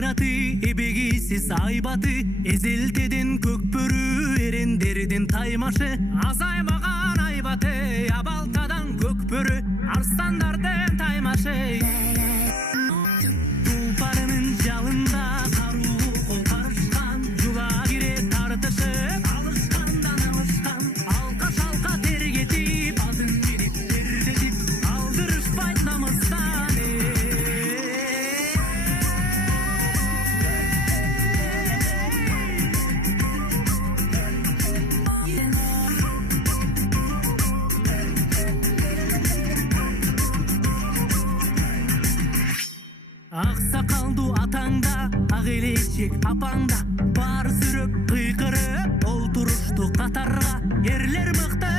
кайраты, эбегисиз айбаты, эзелтеден көкбөрү, эрендерден таймашы, азаймаган айбаты, абалтадан көкбөрү, арстандардын таймашы. Тулпарынын жалында каруу кол карышкан, жула кире тартышып, алышкандан алышкан, алка шалка тергетип, алдын берип тердетип, алдырышпайт намыстан. Аксакалдуу атаңда, ак элечек апаңда, бар сүрөп кыйкырып, олтурушту катарга, эрлер мыкты